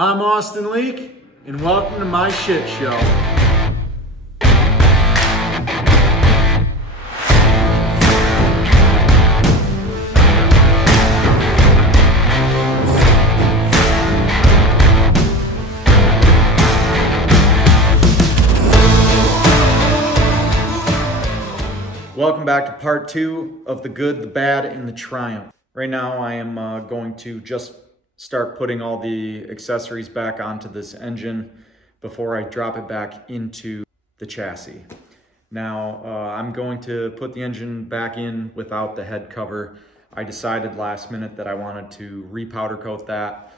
I'm Austin Leeck, and welcome to my shit show. Welcome back to part 2 of the good, the bad, and the triumph. Right now I am going to just start putting all the accessories back onto this engine before I drop it back into the chassis. Now I'm going to put the engine back in without the head cover. I decided last minute that I wanted to repowder coat that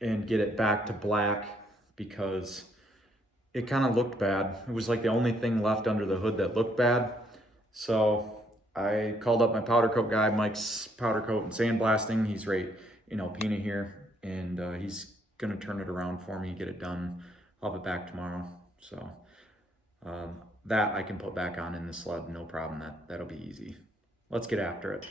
and get it back to black because it kind of looked bad. It was like the only thing left under the hood that looked bad. So I called up my powder coat guy, Mike's Powder Coat and Sandblasting. He's right in Alpena here, and he's gonna turn it around for me, get it done. I'll have it back tomorrow. So that I can put back on in the sled, no problem. That'll be easy. Let's get after it.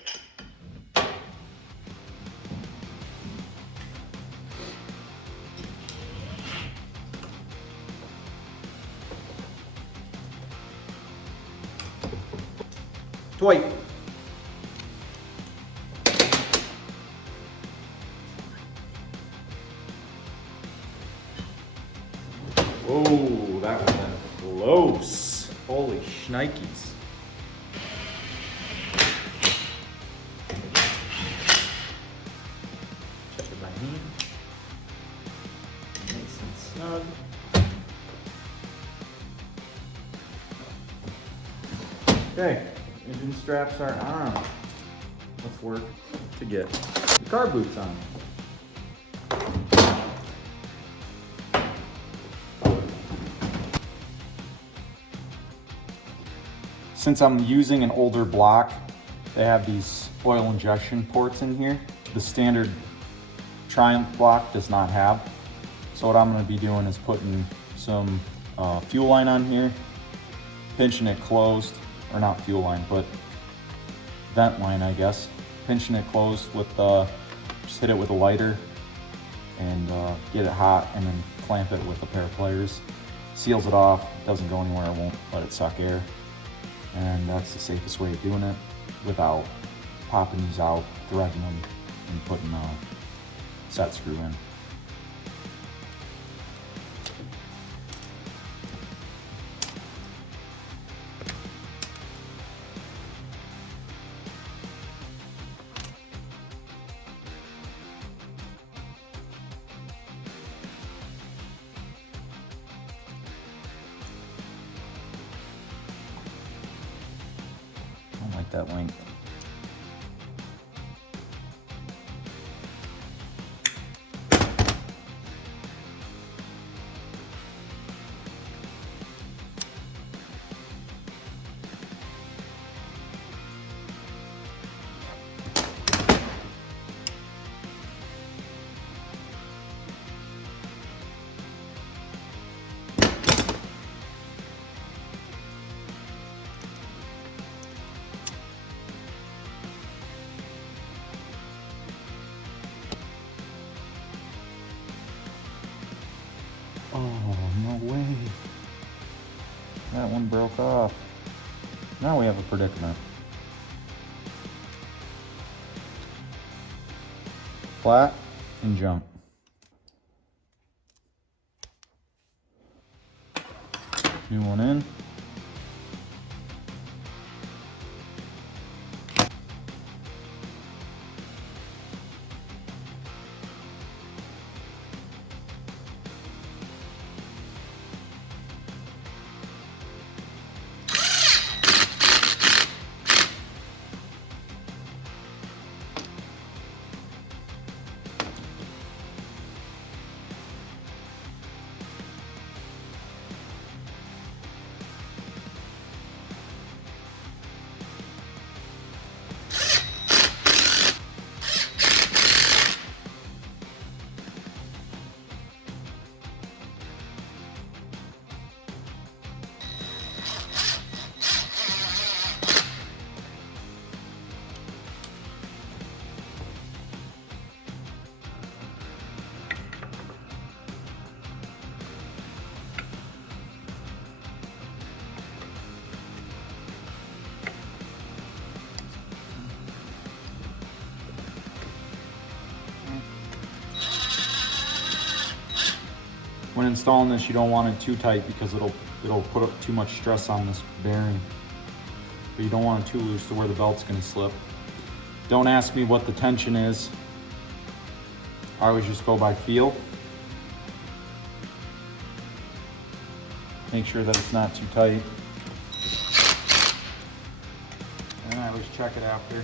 Toy. Whoa, that was close. Holy shnikes. Check it by hand. Nice and snug. Okay, engine straps are on. Let's work to get the car boots on. Since I'm using an older block, they have these oil injection ports in here. The standard Triumph block does not have. So what I'm gonna be doing is putting some fuel line on here, pinching it closed, or not fuel line, but vent line, I guess. Pinching it closed with, just hit it with a lighter and get it hot, and then clamp it with a pair of pliers. Seals it off, doesn't go anywhere, it won't let it suck air. And that's the safest way of doing it without popping these out, threading them, and putting a set screw in. I don't like that length. Oh, no way. That one broke off. Now we have a predicament. Flat and jump. New one in. When installing this, you don't want it too tight because it'll put up too much stress on this bearing. But you don't want it too loose to where the belt's gonna slip. Don't ask me what the tension is. I always just go by feel. Make sure that it's not too tight. And I always check it after.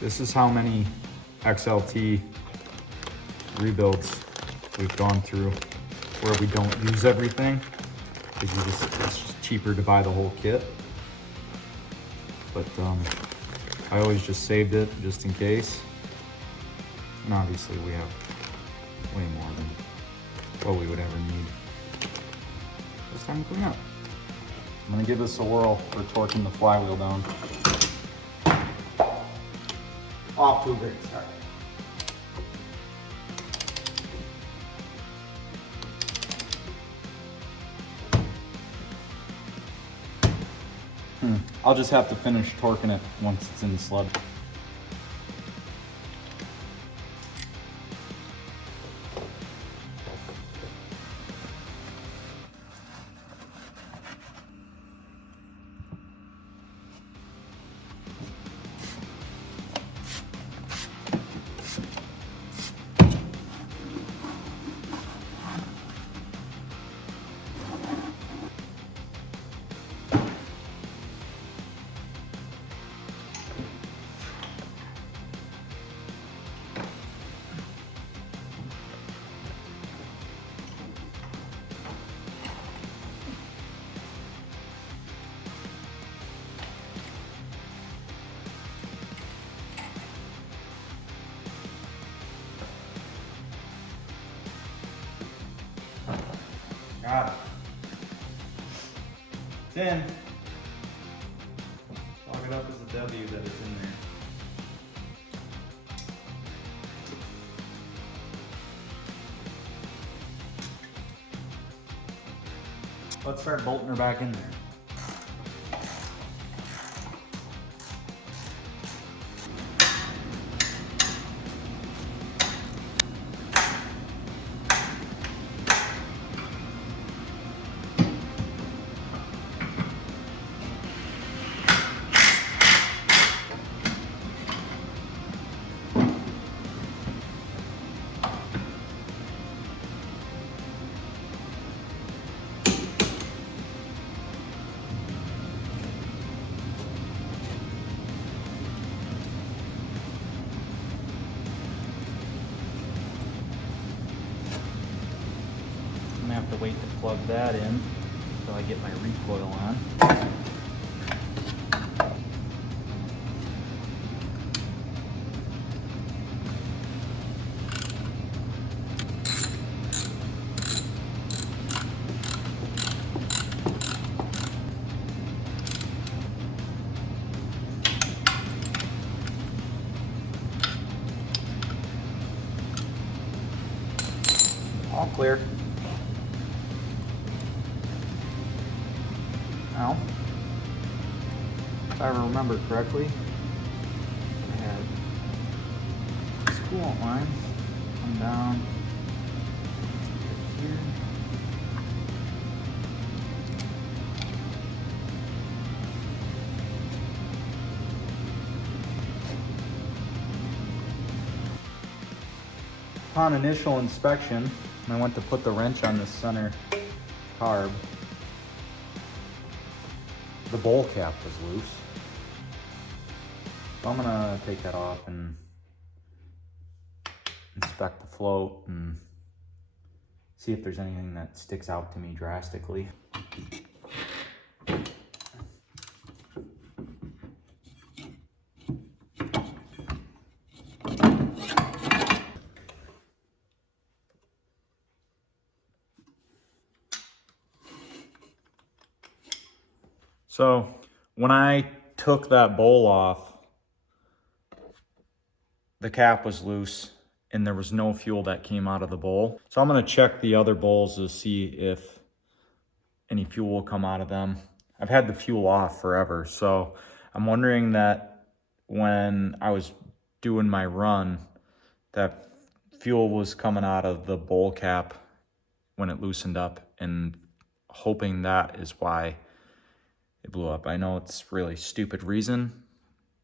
This is how many XLT rebuilds we've gone through where we don't use everything because it's just cheaper to buy the whole kit. But I always just saved it just in case. And obviously we have way more than what we would ever need. It's time to clean up. I'm gonna give this a whirl for torquing the flywheel down. Off to a great start. I'll just have to finish torquing it once it's in the sled. Got it. It's in. Log it up as a W that it's in there. Let's start bolting her back in there. I have to wait to plug that in until I get my recoil on. All clear. Now, if I remember correctly, I had this coolant line come down here. Upon initial inspection, I went to put the wrench on the center carb. The bowl cap was loose. So I'm gonna take that off and inspect the float and see if there's anything that sticks out to me drastically. So when I took that bowl off, the cap was loose and there was no fuel that came out of the bowl. So I'm gonna check the other bowls to see if any fuel will come out of them. I've had the fuel off forever, so I'm wondering that when I was doing my run, that fuel was coming out of the bowl cap when it loosened up, and hoping that is why it blew up. I know it's really stupid reason,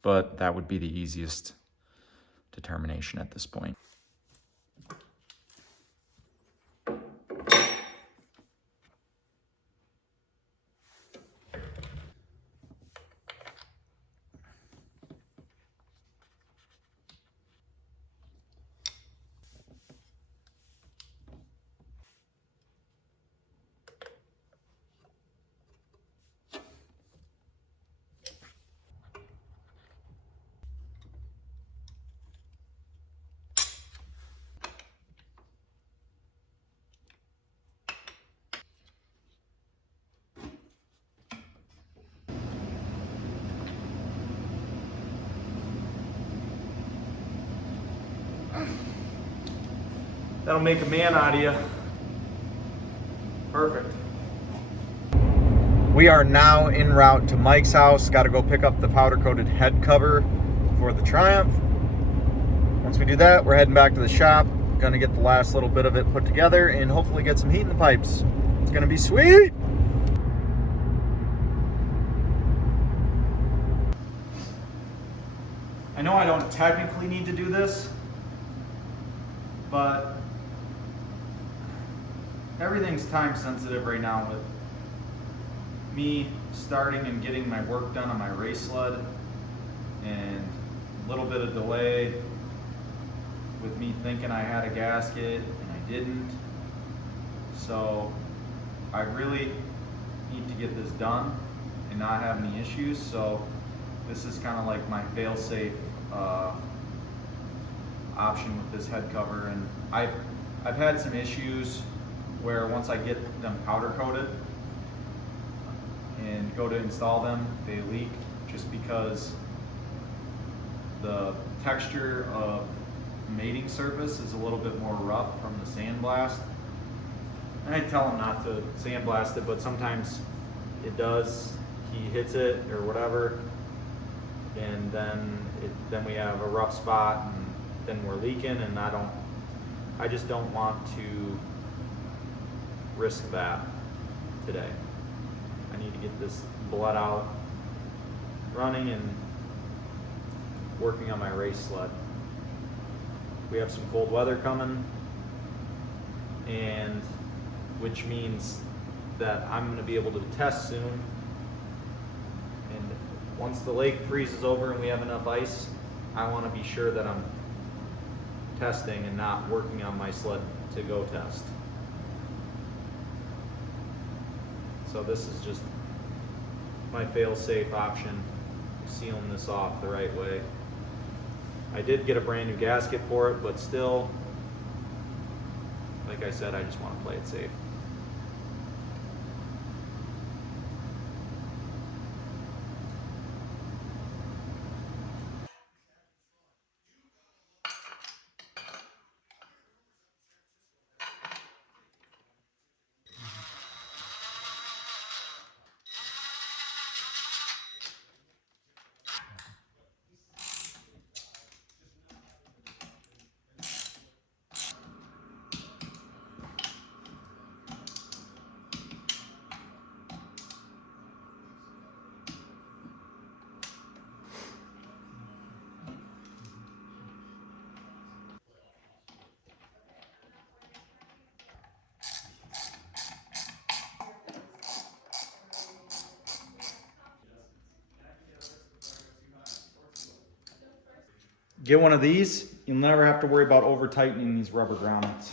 but that would be the easiest determination at this point. That'll make a man out of you. Perfect. We are now en route to Mike's house. Got to go pick up the powder-coated head cover for the Triumph. Once we do that, we're heading back to the shop. Gonna get the last little bit of it put together and hopefully get some heat in the pipes. It's gonna be sweet! I know I don't technically need to do this, but everything's time sensitive right now with me starting and getting my work done on my race sled, and a little bit of delay with me thinking I had a gasket and I didn't. So I really need to get this done and not have any issues. So this is kind of like my fail-safe option with this head cover. And I've had some issues where once I get them powder coated and go to install them, they leak just because the texture of mating surface is a little bit more rough from the sandblast. And I tell him not to sandblast it, but sometimes it does. He hits it or whatever, and then we have a rough spot, and then we're leaking, and I just don't want to risk that today. I need to get this bled out, running and working on my race sled. We have some cold weather coming, and which means that I'm going to be able to test soon. And once the lake freezes over and we have enough ice, I want to be sure that I'm testing and not working on my sled to go test. So this is just my fail-safe option, sealing this off the right way. I did get a brand new gasket for it, but still, like I said, I just want to play it safe. Get one of these, you'll never have to worry about over tightening these rubber grommets.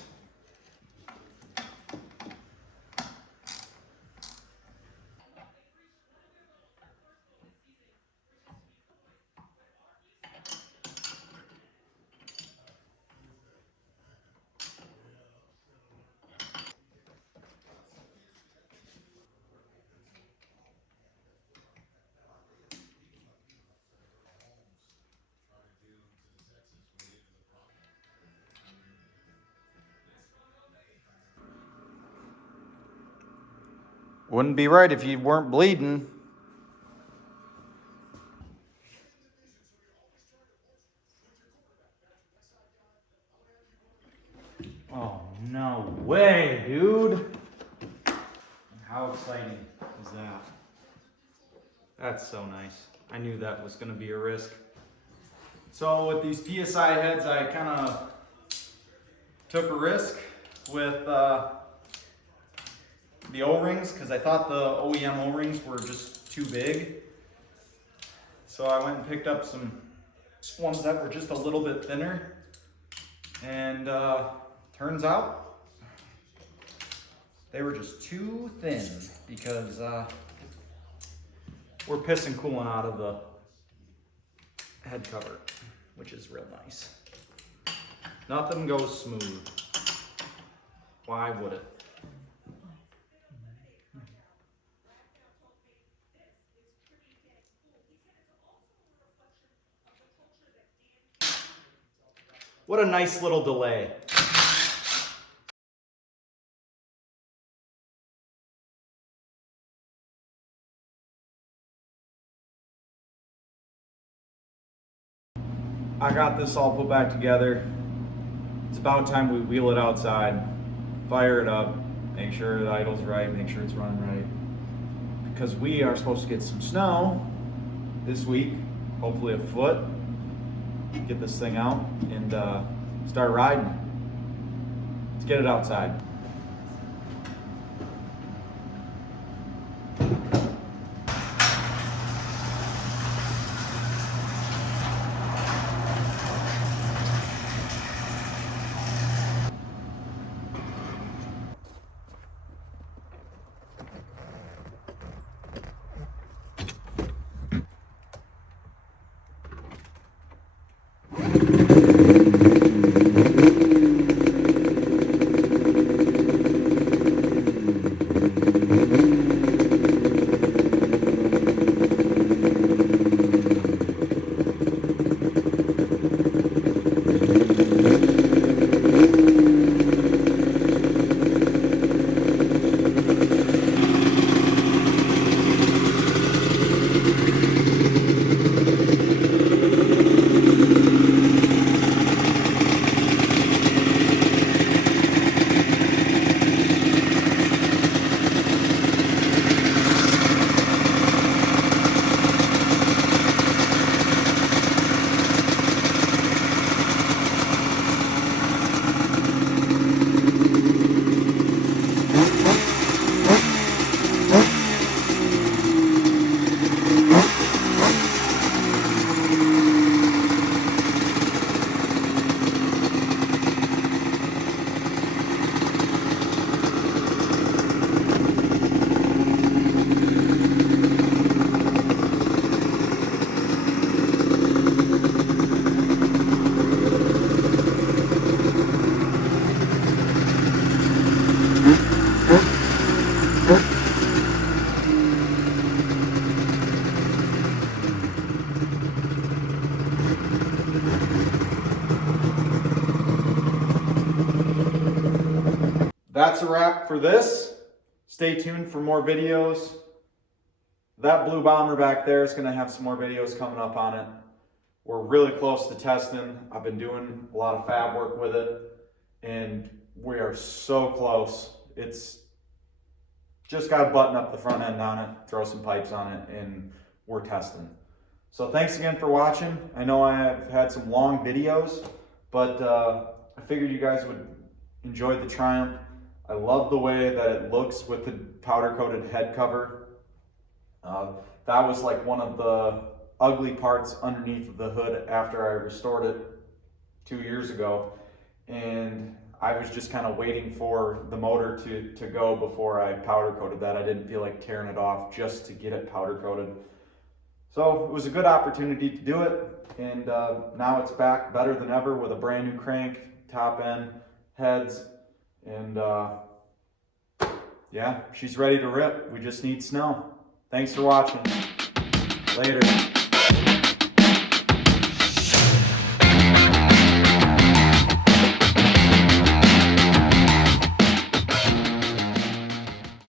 Wouldn't be right if you weren't bleeding. Oh, no way, dude. How exciting is that? That's so nice. I knew that was going to be a risk. So with these PSI heads, I kind of took a risk with the O-rings because I thought the OEM O-rings were just too big. So I went and picked up some ones that were just a little bit thinner. And turns out they were just too thin because we're pissing coolant out of the head cover, which is real nice. Nothing goes smooth. Why would it? What a nice little delay. I got this all put back together. It's about time we wheel it outside, fire it up, make sure the idle's right, make sure it's running right. Because we are supposed to get some snow this week, hopefully a foot. Get this thing out and start riding. Let's get it outside. That's a wrap for this. Stay tuned for more videos. That blue bomber back there is going to have some more videos coming up on it. We're really close to testing. I've been doing a lot of fab work with it, and we are so close. It's just got to button up the front end on it, throw some pipes on it, and we're testing. So thanks again for watching. I know I have had some long videos, but I figured you guys would enjoy the Triumph. I love the way that it looks with the powder coated head cover. That was like one of the ugly parts underneath the hood after I restored it 2 years ago. And I was just kind of waiting for the motor to go before I powder coated that. I didn't feel like tearing it off just to get it powder coated. So it was a good opportunity to do it. And now it's back better than ever with a brand new crank, top end, heads. And yeah, she's ready to rip. We just need snow. Thanks for watching. Later.